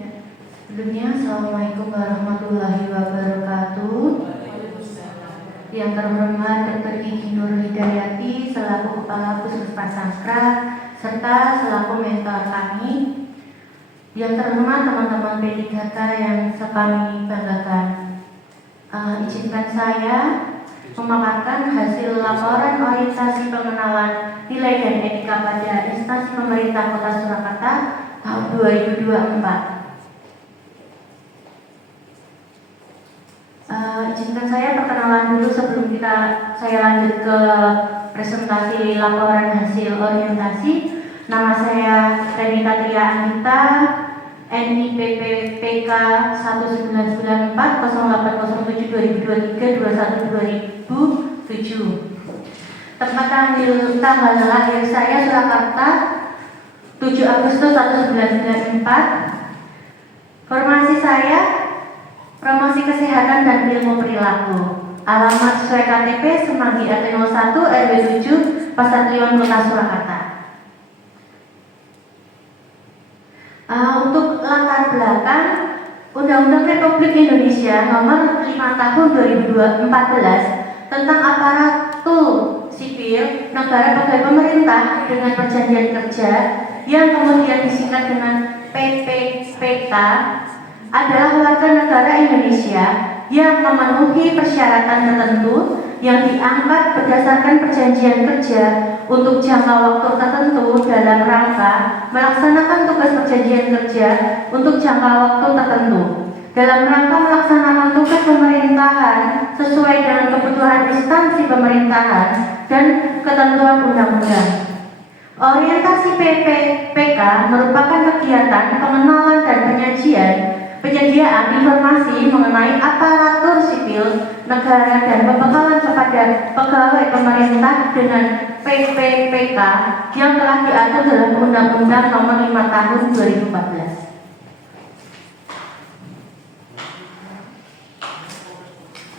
Ya, sebelumnya Assalamualaikum warahmatullahi wabarakatuh. Yang terhormat Dr. Gigi Nur Hidayati selaku Kepala Puskesmas Sangkra serta selaku mentor kami. Yang terhormat teman-teman P3K yang kami banggakan. Izinkan saya memaparkan hasil laporan orientasi pengenalan nilai dan etika pada instansi pemerintah Kota Surakarta tahun 2024. Izinkan saya perkenalan dulu sebelum saya lanjut ke presentasi laporan hasil orientasi. Nama saya Renita Tria Anita, NIPP PK 1994 0807 2023 21 2007. Tempat tanggal lahir saya Surakarta 7 Agustus 1994. Formasi saya Promosi Kesehatan dan Ilmu Perilaku. Alamat sesuai KTP Semanggi RT 01 RW 7 Pasar Kliwon Kota Surakarta. Untuk latar belakang, Undang-Undang Republik Indonesia Nomor 5 Tahun 2014 tentang aparatur sipil negara pegawai pemerintah dengan perjanjian kerja yang kemudian disingkat dengan PPPK adalah warga negara Indonesia yang memenuhi persyaratan tertentu yang diangkat berdasarkan perjanjian kerja untuk jangka waktu tertentu dalam rangka melaksanakan tugas perjanjian kerja untuk jangka waktu tertentu dalam rangka melaksanakan tugas pemerintahan sesuai dengan kebutuhan instansi pemerintahan dan ketentuan undang-undang. Orientasi PPPK merupakan kegiatan pengenalan dan penyediaan informasi mengenai aparatur sipil negara dan pembekalan kepada pegawai pemerintah dengan PPPK yang telah diatur dalam Undang-Undang Nomor 5 Tahun 2014.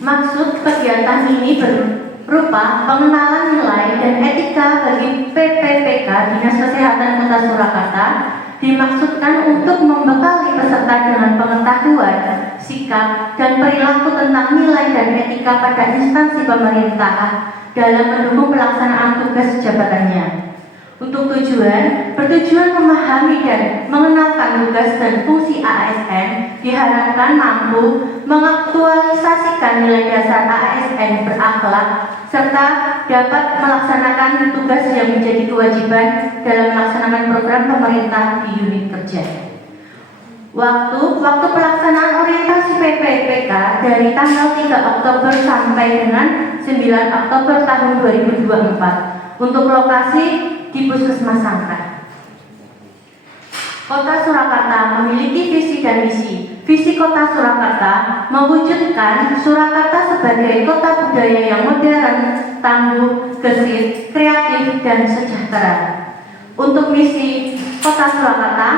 Maksud kegiatan ini berupa pengenalan nilai dan etika bagi PPPK Dinas Kesehatan Kota Surakarta, dimaksudkan untuk membekali peserta dengan pengetahuan, sikap, dan perilaku tentang nilai dan etika pada instansi pemerintah dalam mendukung pelaksanaan tugas jabatannya. Untuk bertujuan memahami dan mengenalkan tugas dan fungsi ASN diharapkan mampu mengaktualisasikan nilai dasar ASN berakhlak serta dapat melaksanakan tugas yang menjadi kewajiban dalam melaksanakan program pemerintah di unit kerja. Waktu pelaksanaan orientasi PPPK dari tanggal 3 Oktober sampai dengan 9 Oktober tahun 2024 untuk lokasi di Puskesmas Sangkra. Kota Surakarta memiliki visi dan misi. Visi Kota Surakarta mewujudkan Surakarta sebagai kota budaya yang modern, tangguh, gesit, kreatif, dan sejahtera. Untuk misi Kota Surakarta,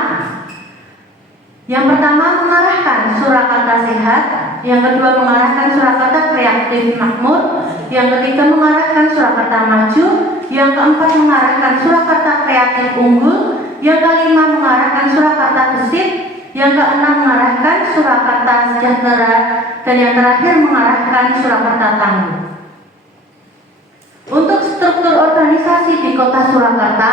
yang pertama mengarahkan Surakarta sehat, yang kedua mengarahkan Surakarta kreatif makmur, yang ketiga mengarahkan Surakarta maju, yang keempat mengarahkan Surakarta kreatif unggul, yang kelima mengarahkan Surakarta gesit, yang keenam mengarahkan Surakarta sejahtera, dan yang terakhir mengarahkan Surakarta tangguh. Untuk struktur organisasi di Kota Surakarta,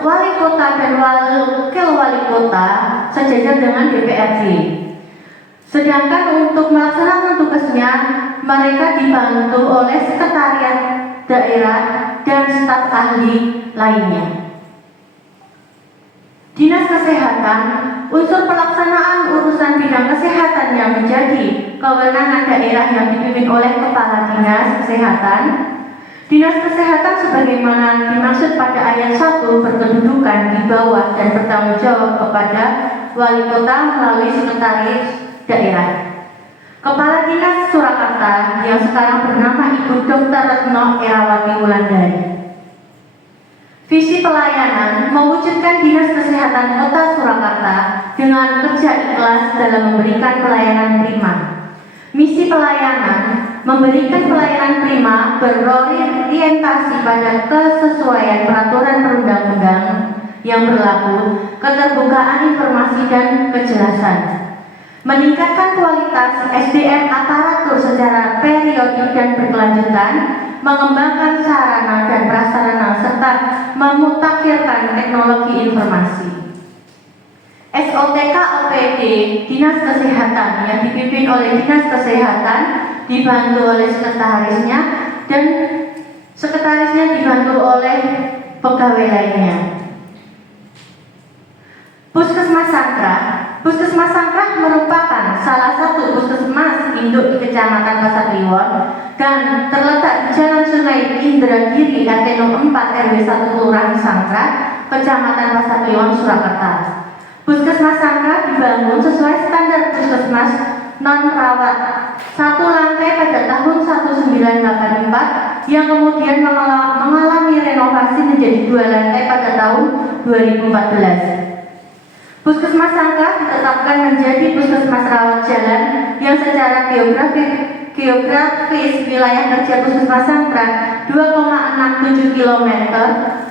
Wali Kota dan Wakil Wali Kota sejajar dengan DPRD. Sedangkan untuk melaksanakan tugasnya, mereka dibantu oleh sekretariat daerah dan staf ahli lainnya. Dinas Kesehatan, unsur pelaksanaan urusan bidang kesehatan yang menjadi kewenangan daerah yang dipimpin oleh Kepala Dinas Kesehatan. Dinas Kesehatan sebagaimana dimaksud pada ayat 1 berkedudukan di bawah dan bertanggung jawab kepada Wali Kota melalui Sekretaris Daerah. Kepala Dinas Surakarta yang sekarang bernama Ibu Dr. Retno Erawati Wulandari. Visi pelayanan mewujudkan Dinas Kesehatan Kota Surakarta dengan kerja ikhlas dalam memberikan pelayanan prima. Misi pelayanan memberikan pelayanan prima berorientasi pada kesesuaian peraturan perundang-undang yang berlaku, keterbukaan informasi dan kejelasan. Meningkatkan kualitas SDM aparatur secara periodik dan berkelanjutan, mengembangkan sarana dan prasarana serta memutakhirkan teknologi informasi. SOTK OPD Dinas Kesehatan yang dipimpin oleh Dinas Kesehatan dibantu oleh sekretarisnya dan sekretarisnya dibantu oleh pegawai lainnya. Puskesmas Sangkrah. Puskesmas Sangkrah merupakan salah satu puskesmas induk di Kecamatan Pasar Kliwon dan terletak di Jalan Sungai Indragiri RT 04 RW 1 Kelurahan Sangkrah, Kecamatan Pasar Kliwon, Surakarta. Puskesmas Sangkrah dibangun sesuai standar puskesmas non-rawat satu lantai pada tahun 1984 yang kemudian mengalami renovasi menjadi 2 lantai pada tahun 2014. Puskesmas Sangkrah ditetapkan menjadi puskesmas rawat jalan yang secara geografis wilayah kerja Puskesmas Sangkrah 2,67 km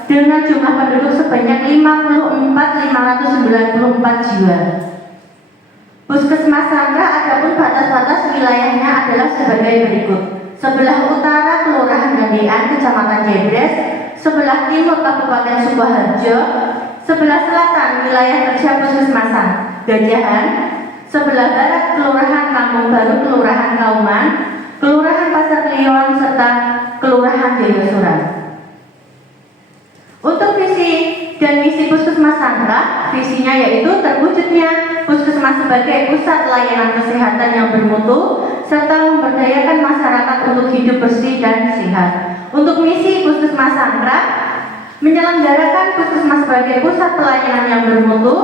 dengan jumlah penduduk sebanyak 54.594 jiwa. Puskesmas Sangkrah adapun batas-batas wilayahnya adalah sebagai berikut. Sebelah utara Kelurahan Gandean, Kecamatan Jebres, sebelah timur Kabupaten Sukoharjo, sebelah selatan wilayah kerja Puskesmas Gajahan, sebelah barat Kelurahan Kampung Baru, Kelurahan Kauman, Kelurahan Pasar Kliwon, serta Kelurahan Jayasuran. Untuk visi dan misi Puskesmas Sangkrah, visinya yaitu terwujudnya Puskesmas sebagai pusat layanan kesehatan yang bermutu serta memberdayakan masyarakat untuk hidup bersih dan sehat. Untuk misi Puskesmas Sangkrah, menyelenggarakan Puskesmas sebagai pusat pelayanan yang bermutu,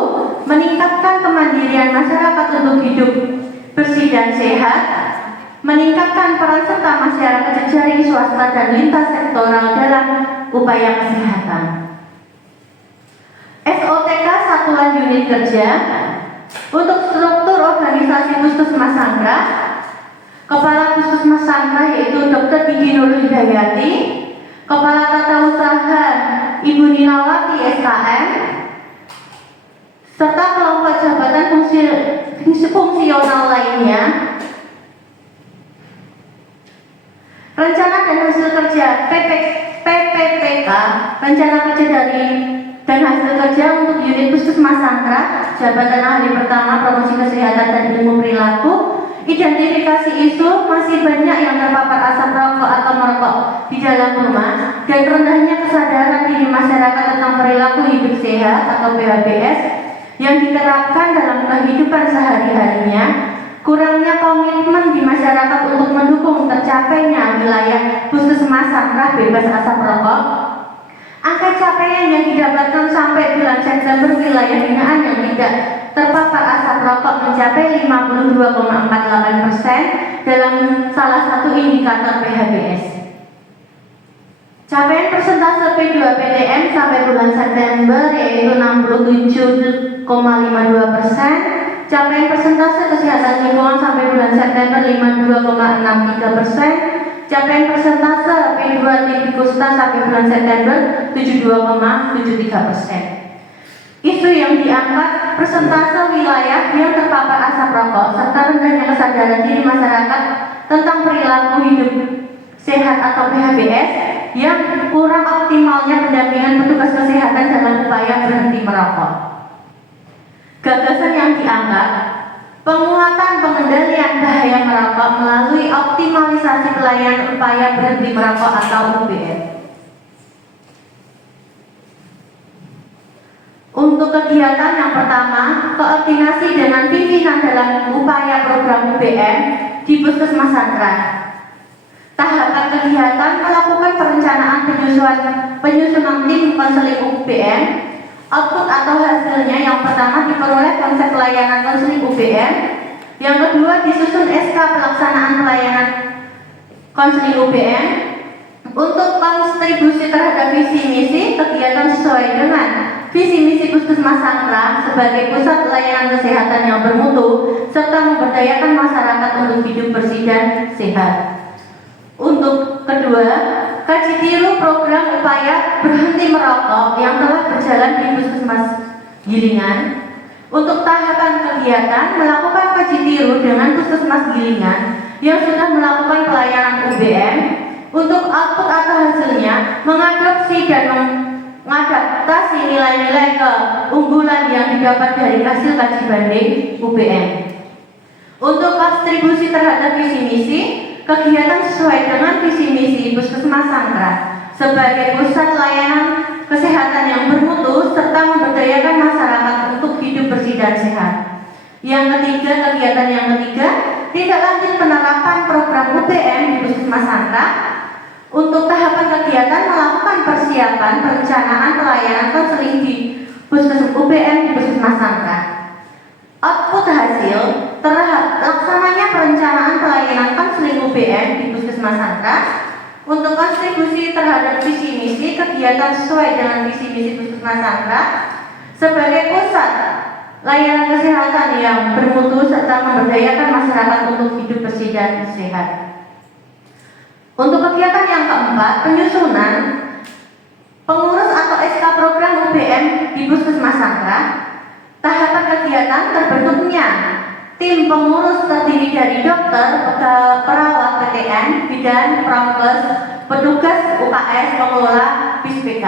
meningkatkan kemandirian masyarakat untuk hidup bersih dan sehat, meningkatkan peran serta masyarakat jejaring swasta dan lintas sektoral dalam upaya kesehatan. SOTK Satuan Unit Kerja. Untuk struktur organisasi Puskesmas Sangkrah, Kepala Puskesmas Sangkrah yaitu Dr. Diki Nur Hidayati, Kepala Tata Usaha Ibu Ninawati SKM, serta kelompok jabatan fungsional lainnya. Rencana dan hasil kerja PPPK, rencana kerja dari dan hasil kerja untuk unit Puskesmas Sangkrah, jabatan ahli pertama promosi kesehatan dan ilmu perilaku. Identifikasi isu masih banyak yang terpapar asap rokok atau merokok di dalam rumah dan rendahnya kesadaran diri masyarakat tentang perilaku hidup sehat atau PHBS yang diterapkan dalam kehidupan sehari-harinya, kurangnya komitmen di masyarakat untuk mendukung tercapainya wilayah Puskesmas Sangkrah bebas asap rokok. Angka capaian yang didapatkan sampai bulan September wilayah binaan yang tidak terpapar asap rokok mencapai 52,48% dalam salah satu indikator PHBS. Capaian persentase P2PTM sampai bulan September yaitu 67,52%, capaian persentase kesehatan lingkungan sampai bulan September 52,63%, capaian persentase P2 Tipikusta sampai bulan September 72,73%. Isu yang diangkat persentase wilayah yang terpapar asap rokok serta rendahnya kesadaran diri masyarakat tentang perilaku hidup sehat atau PHBS yang kurang optimalnya pendampingan petugas kesehatan dalam upaya berhenti merokok. Gagasan yang diangkat, penguatan pengendalian bahaya merokok melalui optimalisasi pelayanan upaya berhenti merokok atau UBM. Untuk kegiatan yang pertama, koordinasi dengan pimpinan dalam upaya program UBM di Puskesmas Sangkrah. Tahapan kegiatan melakukan perencanaan penyusunan tim konseling UBM. Output atau hasilnya yang pertama diperoleh konsep pelayanan konseling UBM. Yang kedua disusun SK pelaksanaan pelayanan konseling UBM. Untuk kontribusi terhadap visi misi kegiatan sesuai dengan visi misi Puskesmas Sangkrah sebagai pusat layanan kesehatan yang bermutu serta memberdayakan masyarakat untuk hidup bersih dan sehat. Untuk kedua, kaji tiru program upaya berhenti merokok yang telah berjalan di Puskesmas Gilingan. Untuk tahapan kegiatan, melakukan kaji tiru dengan Puskesmas Gilingan yang sudah melakukan pelayanan UBM. Untuk output atau hasilnya, mengadopsi dan mengadaptasi nilai-nilai keunggulan yang didapat dari hasil kaji banding UBM. Untuk kontribusi terhadap visi misi, kegiatan sesuai dengan visi misi Puskesmas Sangkra sebagai pusat layanan kesehatan yang bermutu serta memberdayakan masyarakat untuk hidup bersih dan sehat. Yang ketiga, kegiatan yang ketiga, tindak lanjut penerapan program UBM di Puskesmas Sangkra. Untuk tahapan kegiatan, melakukan persiapan perencanaan pelayanan konseling di Puskesmas UBM di Puskesmas Sangkra. Output hasil terlaksananya perencanaan pelayanan konseling UBM di Puskesmas Sangkra. Untuk kontribusi terhadap visi misi, kegiatan sesuai dengan visi misi Puskesmas Sangkra sebagai pusat layanan kesehatan yang bermutu serta memberdayakan masyarakat untuk hidup bersih dan sehat. Untuk kegiatan yang keempat, penyusunan pengurus atau SK program UBM di Puskesmas Sangkra. Tahapan kegiatan terbentuknya tim pengurus terdiri dari dokter, perawat PTN, bidan, prokes, petugas UKS, pengelola PISPK.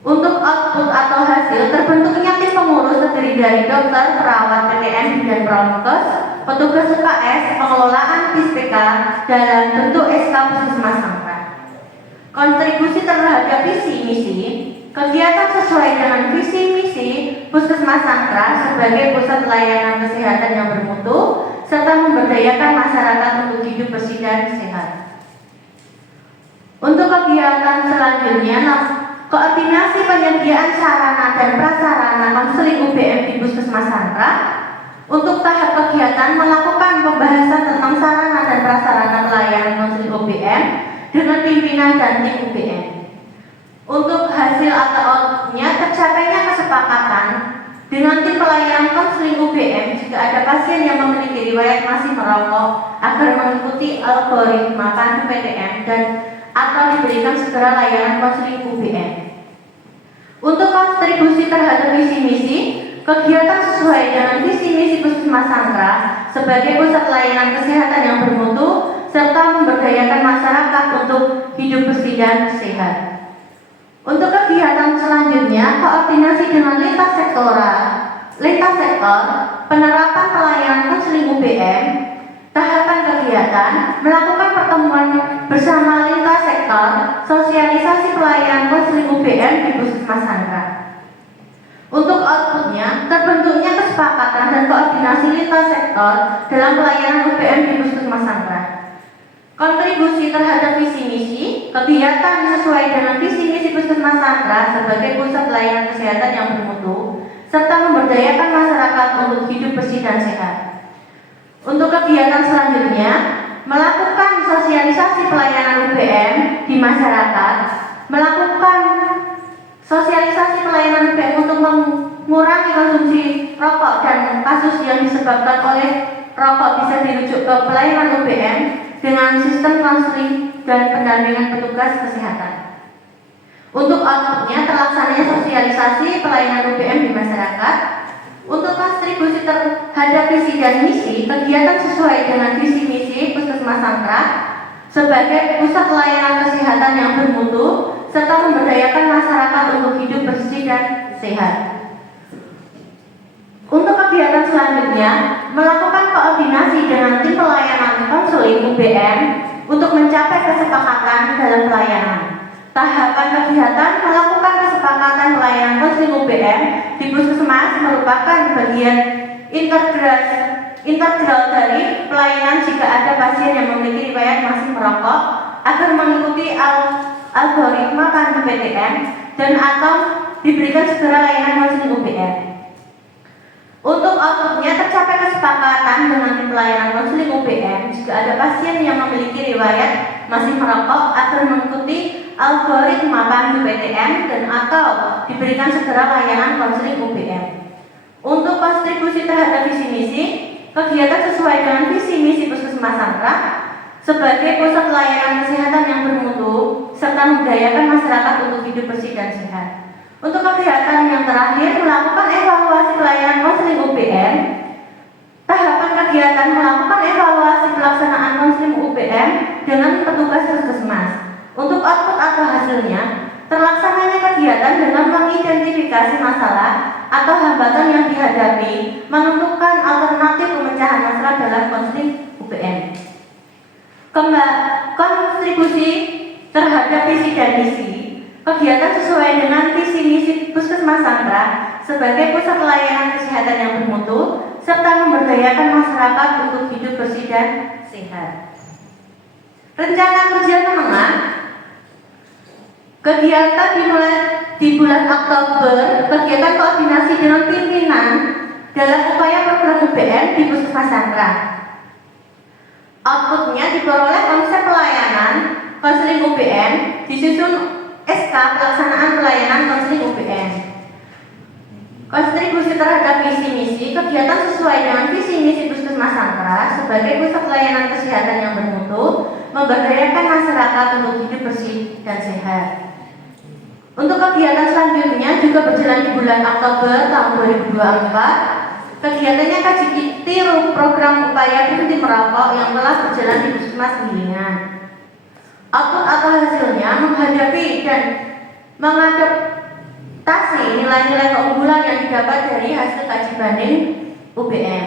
Untuk output atau hasil, terbentuknya tim pengurus terdiri dari dokter, perawat PTN, bidan, prokes, petugas UKS, pengelolaan PISPK dalam bentuk SK Puskesmas Sangkra. Kontribusi terhadap visi misi, kegiatan sesuai dengan visi misi Puskesmas Sangkra sebagai pusat layanan kesehatan yang bermutu serta memberdayakan masyarakat untuk hidup bersih dan sehat. Untuk kegiatan selanjutnya, koordinasi penyediaan sarana dan prasarana konseling UBM di Puskesmas Sangkra. Untuk tahap kegiatan, melakukan pembahasan tentang sarana dan prasarana pelayanan konseling UBM dengan pimpinan dan tim UBM. Untuk hasil atau outputnya, tercapainya kesepakatan dengan tim pelayanan konseling UBM jika ada pasien yang memiliki riwayat masih merokok agar mengikuti algoritma pandu PTM dan atau diberikan segera layanan konseling UBM. Untuk kontribusi terhadap visi misi, kegiatan sesuai dengan visi misi Puskesmas Sangkra sebagai pusat layanan kesehatan yang bermutu serta memberdayakan masyarakat untuk hidup bersih dan sehat. Untuk kegiatan selanjutnya, koordinasi dengan lintas sektor, penerapan pelayanan konseling UBM, tahapan kegiatan, melakukan pertemuan bersama lintas sektor, sosialisasi pelayanan konseling UBM di Puskesmas Sangkra. Untuk outputnya, terbentuknya kesepakatan dan koordinasi lintas sektor dalam pelayanan UBM di Puskesmas Sangkra. Kontribusi terhadap visi misi, kegiatan sesuai dengan visi misi Puskesmas Sangkra sebagai pusat layanan kesehatan yang bermutu serta memberdayakan masyarakat untuk hidup bersih dan sehat. Untuk kegiatan selanjutnya, melakukan sosialisasi pelayanan UBM di masyarakat, melakukan sosialisasi pelayanan UBM untuk mengurangi konsumsi rokok dan kasus yang disebabkan oleh rokok bisa dirujuk ke pelayanan UBM dengan sistem konseling dan pendampingan petugas kesehatan. Untuk outputnya, terlaksananya sosialisasi pelayanan UBM di masyarakat. Untuk kontribusi terhadap visi dan misi, kegiatan sesuai dengan visi misi Puskesmas Sangkra sebagai pusat layanan kesehatan yang bermutu serta memberdayakan masyarakat untuk hidup bersih dan sehat. Untuk kegiatan selanjutnya, melakukan koordinasi dengan tim pelayanan konseling UBM untuk mencapai kesepakatan dalam pelayanan. Tahapan kegiatan, melakukan kesepakatan pelayanan konseling UBM di Puskesmas merupakan bagian integral dari pelayanan jika ada pasien yang memiliki riwayat masih merokok agar mengikuti algoritma pandu PTM dan atau diberikan segera layanan konseling UBM. Untuk outputnya, tercapai kesepakatan dengan tim pelayanan konseling UBM jika ada pasien yang memiliki riwayat masih merokok agar mengikuti algoritma pandu PTM dan atau diberikan segera layanan konseling UBM. Untuk kontribusi terhadap visi misi, kegiatan sesuai dengan visi misi Puskesmas Sangkra sebagai pusat layanan kesehatan yang bermutu serta memberdayakan masyarakat untuk hidup bersih dan sehat. Untuk kegiatan yang terakhir, melakukan evaluasi pelayanan konseling UPN. Tahapan kegiatan melakukan evaluasi pelaksanaan konseling UPN dengan petugas puskesmas. Untuk output atau hasilnya, terlaksananya kegiatan dengan mengidentifikasi masalah atau hambatan yang dihadapi, menentukan alternatif pemecahan masalah dalam konseling UPN. Kontribusi terhadap visi dan misi. Kegiatan sesuai dengan visi misi Puskesmas Sangkrah sebagai pusat layanan kesehatan yang bermutu serta memberdayakan masyarakat untuk hidup bersih dan sehat. Rencana kerja menengah. Kegiatan dimulai di bulan Oktober. Kegiatan koordinasi dengan pimpinan dalam upaya program UPN di Puskesmas Sangkrah. Outputnya diperoleh konsep pelayanan konseling UPN, disusun SK pelaksanaan pelayanan konseling UPN. Kontribusi terhadap visi misi. Kegiatan sesuai dengan visi misi Puskesmas Sangkrah sebagai pusat layanan kesehatan yang bermutu, memberdayakan masyarakat untuk hidup bersih dan sehat. Untuk kegiatan selanjutnya juga berjalan di bulan Oktober tahun 2024. Kegiatannya kaji tiru program upaya berhenti merokok yang telah berjalan di Puskesmas Gilingan. Output atau hasilnya menghadapi dan mengadaptasi nilai-nilai keunggulan yang didapat dari hasil kaji banding UPN.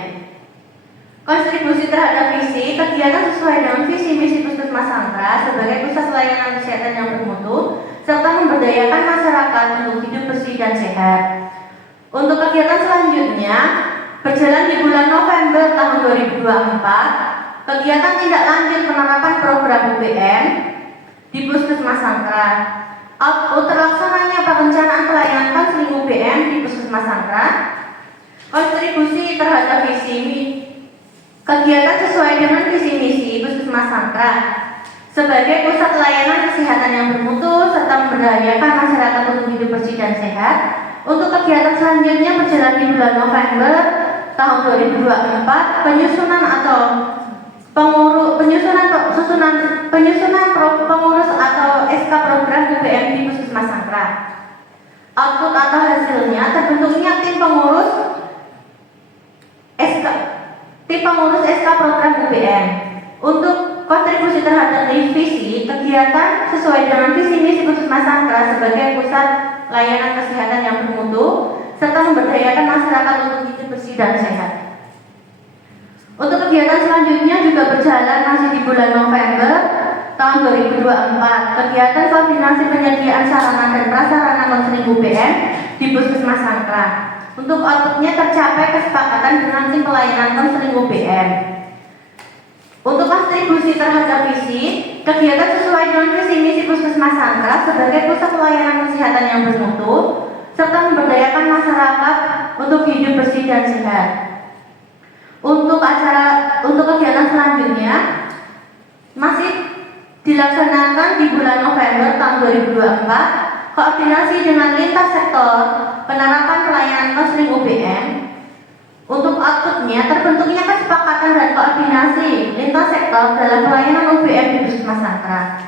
Kontribusi terhadap visi. Kegiatan sesuai dengan visi misi Puskesmas Sangkrah sebagai pusat layanan kesehatan yang bermutu serta memberdayakan masyarakat untuk hidup bersih dan sehat. Untuk kegiatan selanjutnya berjalan di bulan November tahun 2024. Kegiatan tindak lanjut penerapan program UPN di Puskesmas Sangkrah. Output terlaksananya perencanaan pelayanan konseling UPN di Puskesmas Sangkrah. Kontribusi terhadap visi kegiatan sesuai dengan visi misi Puskesmas Sangkrah sebagai pusat layanan kesehatan yang bermutu serta memberdayakan masyarakat untuk hidup bersih dan sehat. Untuk kegiatan selanjutnya berjalan di bulan November tahun 2024. Pengurus atau SK program UPN di Puskesmas Sangkrah. Output atau hasilnya terbentuknya tim pengurus SK program UPN. Untuk kontribusi terhadap visi, kegiatan sesuai dengan visi misi Puskesmas Sangkrah sebagai pusat layanan kesehatan yang bermutu serta memberdayakan masyarakat untuk hidup bersih dan sehat. Untuk kegiatan selanjutnya juga berjalan masih di bulan November tahun 2024. Kegiatan koordinasi penyediaan sarana dan prasarana konseling UPN di Puskesmas Sangkrah. Untuk outputnya tercapai kesepakatan dengan tim pelayanan konseling UPN. Untuk kontribusi terhadap visi, kegiatan sesuai dengan visi misi Puskesmas Sangkrah sebagai pusat pelayanan kesehatan yang bermutu serta memberdayakan masyarakat untuk hidup bersih dan sehat. Untuk kegiatan selanjutnya masih dilaksanakan di bulan November tahun 2024, koordinasi dengan lintas sektor penerapan pelayanan konseling UPN. Untuk outputnya terbentuknya kesepakatan dan koordinasi lintas sektor dalam pelayanan UPN di Puskesmas Sangkrah.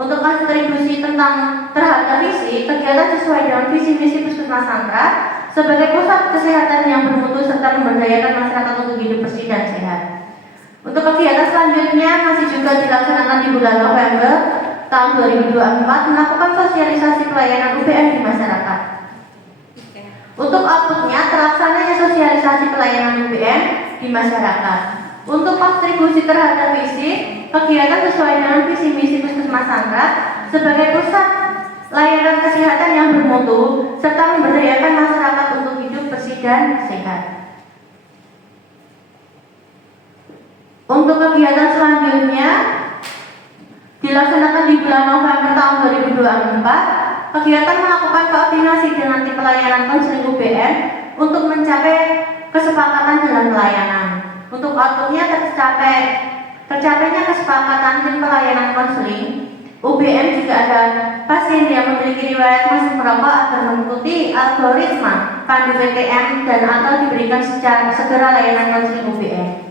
Untuk kontribusi terhadap visi, kegiatan sesuai dengan visi misi Puskesmas Sangkrah sebagai pusat kesehatan yang bermutu serta memberdayakan masyarakat untuk hidup bersih dan sehat. Untuk kegiatan selanjutnya masih juga dilaksanakan di bulan November tahun 2024, melakukan sosialisasi pelayanan UPN di masyarakat. Untuk outputnya terlaksananya sosialisasi pelayanan UPN di masyarakat. Untuk kontribusi terhadap visi, kegiatan sesuai dengan visi misi Puskesmas Sangkrah sebagai pusat layanan kesehatan yang bermutu serta memberdayakan masyarakat untuk hidup bersih dan sehat. Untuk kegiatan selanjutnya dilaksanakan di bulan November tahun 2024, kegiatan melakukan koordinasi dengan tim pelayanan konseling UPN untuk mencapai kesepakatan dalam pelayanan. Untuk outputnya tercapainya kesepakatan tim pelayanan konseling UPN jika ada pasien yang memiliki riwayat masih merokok agar mengikuti algoritma pandu PTM dan atau diberikan secara segera layanan konseling UPN.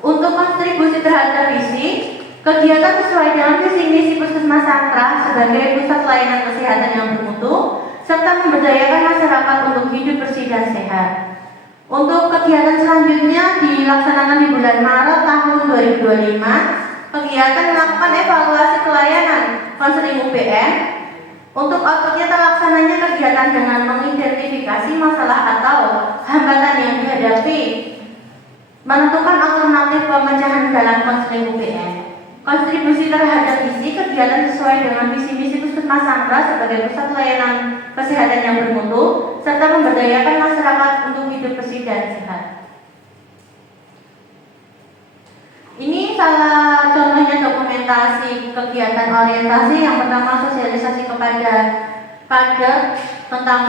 Untuk kontribusi terhadap visi, kegiatan sesuai dengan visi misi Puskesmas Sangkrah sebagai pusat layanan kesehatan yang bermutu serta memberdayakan masyarakat untuk hidup bersih dan sehat. Untuk kegiatan selanjutnya dilaksanakan di bulan Maret tahun 2025, kegiatan melakukan evaluasi pelayanan konseling UPN. Untuk outputnya terlaksananya kegiatan dengan mengidentifikasi masalah atau hambatan yang dihadapi, menentukan alternatif pemecahan dalam konseling UPN. Kontribusi terhadap visi kegiatan sesuai dengan visi misi Puskesmas Sangkrah sebagai pusat layanan kesehatan yang bermutu serta memberdayakan masyarakat untuk hidup bersih dan sehat. Ini salah contohnya dokumentasi kegiatan orientasi. Yang pertama sosialisasi kepada kader tentang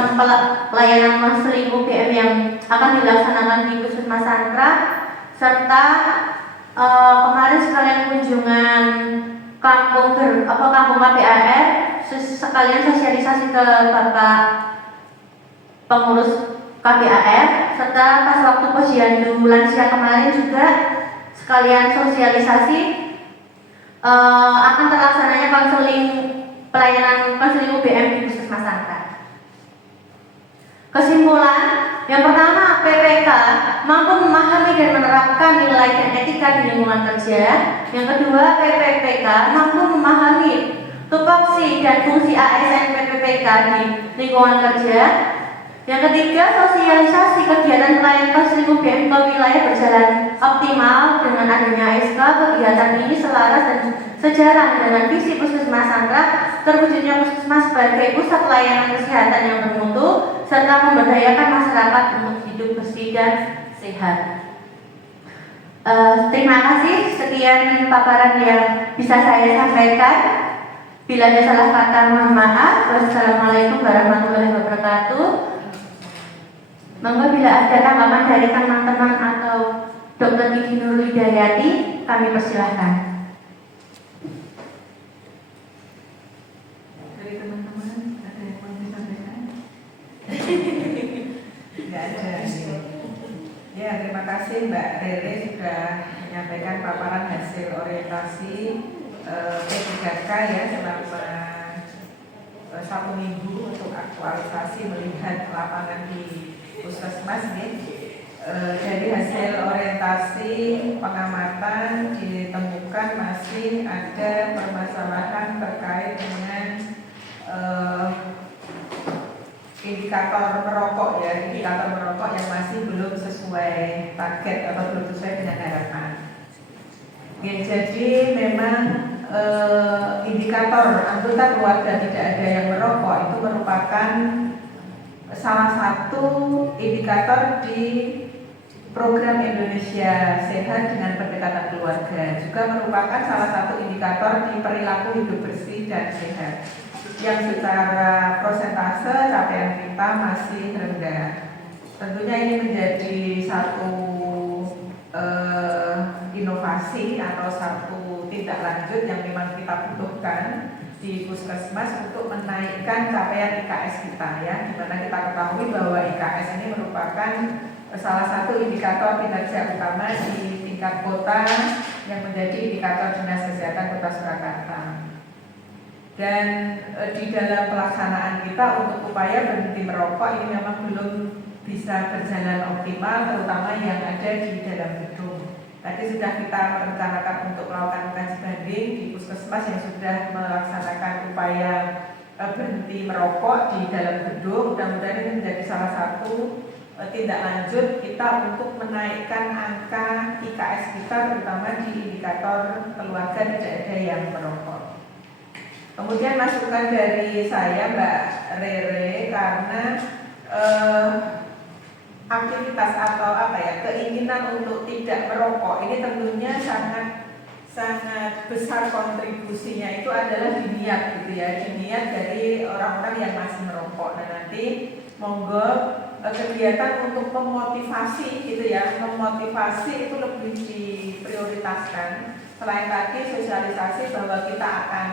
pelayanan konseling UPM yang akan dilaksanakan di Puskesmas Sangkrah, serta kemarin sekalian kunjungan kampung KPAR, sekalian sosialisasi ke Bapak pengurus KPAR, serta pas waktu posyandu lansia kemarin juga sekalian sosialisasi akan terlaksananya pelayanan konseling UPM di Puskesmas Sangkrah. Kesimpulan, yang pertama, PPK mampu memahami dan menerapkan nilai dan etika di lingkungan kerja. Yang kedua, PPPK mampu memahami tupoksi dan fungsi ASN PPPK di lingkungan kerja. Yang ketiga, sosialisasi kegiatan pelayanan konseling UPM ke wilayah berjalan optimal. Dengan adanya SK, kegiatan ini selaras dan sejalan dengan visi Puskesmas Sangkrah terwujudnya Puskesmas sebagai pusat layanan kesehatan yang bermutu serta memberdayakan masyarakat untuk hidup bersih dan sehat. Terima kasih, sekian paparan yang bisa saya sampaikan. Bila ada salah kata mohon maaf. Wassalamualaikum warahmatullahi wabarakatuh. Monggo bila ada tanggapan dari teman-teman atau Dr. Kiki Nur Hidayati, kami persilahkan. Dari teman-teman ada yang mau disampaikan? Tidak ada. Ya, terima kasih Mbak Rere sudah menyampaikan paparan hasil orientasi P3K ya selama 1 minggu untuk aktualisasi melihat lapangan di Puskesmas nih. Dari hasil orientasi pengamatan ditemukan masih ada permasalahan terkait dengan indikator merokok ya, indikator merokok yang masih belum sesuai target atau belum sesuai dengan harapan. Ya, jadi memang indikator anggota keluarga tidak ada yang merokok itu merupakan salah satu indikator di program Indonesia Sehat dengan pendekatan keluarga, juga merupakan salah satu indikator di perilaku hidup bersih dan sehat yang secara prosentase capaian kita masih rendah. Tentunya ini menjadi satu inovasi atau satu tindak lanjut yang memang kita butuhkan di Puskesmas untuk menaikkan capaian IKS kita ya, di mana kita ketahui bahwa IKS ini merupakan salah satu indikator kinerja utama di tingkat kota yang menjadi indikator Dinas Kesehatan Kota Surakarta. Dan di dalam pelaksanaan kita untuk upaya berhenti merokok ini memang belum bisa berjalan optimal, terutama yang ada di dalam gedung. Tadi sudah kita merencanakan untuk melakukan kaji banding di Puskesmas yang sudah melaksanakan upaya berhenti merokok di dalam gedung. Mudah-mudahan ini menjadi salah satu tindak lanjut kita untuk menaikkan angka IKS kita, terutama di indikator keluarga tidak ada yang merokok. Kemudian masukan dari saya Mbak Rere, karena aktivitas atau keinginan untuk tidak merokok ini tentunya sangat besar kontribusinya itu adalah di niat gitu ya, di niat dari orang-orang yang masih merokok. Dan nanti monggo kegiatan untuk memotivasi gitu ya, memotivasi itu lebih diprioritaskan. Selain tadi sosialisasi bahwa kita akan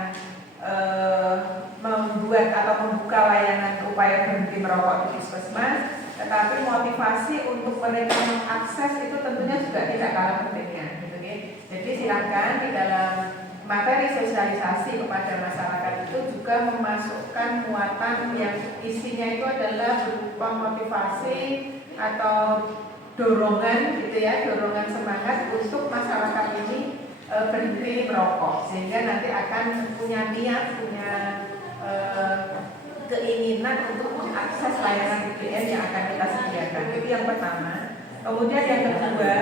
membuat atau membuka layanan upaya berhenti merokok di Puskesmas, tetapi motivasi untuk mereka mengakses itu tentunya juga tidak kalah pentingnya gitu Jadi silakan di dalam materi sosialisasi kepada masyarakat itu juga memasukkan muatan yang isinya itu adalah berupa motivasi atau dorongan gitu ya, dorongan semangat untuk masyarakat ini berhenti merokok, sehingga nanti akan punya niat, punya keinginan untuk mengakses layanan BBM yang akan kita sediakan. Itu yang pertama. Kemudian yang kedua,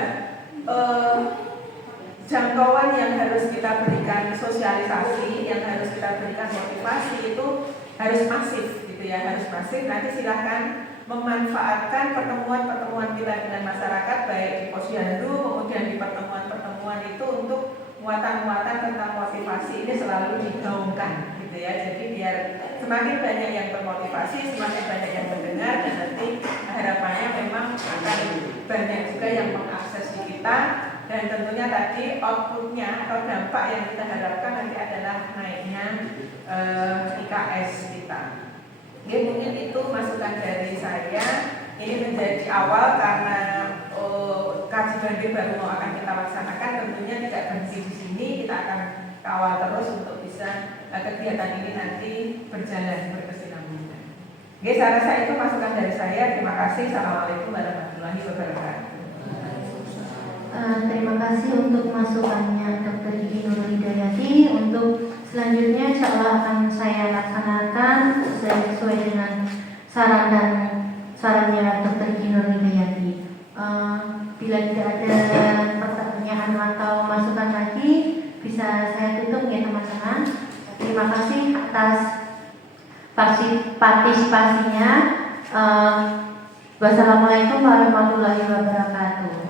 jangkauan yang harus kita berikan sosialisasi, yang harus kita berikan motivasi itu harus masif gitu ya, harus masif. Nanti silahkan memanfaatkan pertemuan-pertemuan kita dengan masyarakat baik di posyandu, kemudian di pertemuan-pertemuan itu untuk muatan-muatan tentang motivasi ini selalu digaungkan gitu ya. Jadi biar semakin banyak yang termotivasi, semakin banyak yang mendengar, dan nanti harapannya memang akan banyak juga yang mengakses di kita. Dan tentunya tadi outputnya atau dampak yang kita harapkan nanti adalah naiknya IKS kita. Oke, mungkin itu masukan dari saya. Ini menjadi awal karena kaji banding baru mau akan kita laksanakan. Tentunya tidak berhenti di sini, kita akan kawal terus untuk bisa kegiatan ini nanti berjalan berkesinambungan. Oke, saya rasa itu masukan dari saya. Terima kasih. Assalamualaikum warahmatullahi wabarakatuh. Terima kasih untuk masukannya Dr. Gigi Nurul Hidayati. Untuk selanjutnya insya Allah akan saya laksanakan sesuai dengan saran dan sarannya Dr. Gigi Nurul Hidayati. Bila tidak ada pertanyaan atau masukan lagi, bisa saya tutup ya teman-teman. Terima kasih atas partisipasinya. Wassalamualaikum warahmatullahi wabarakatuh.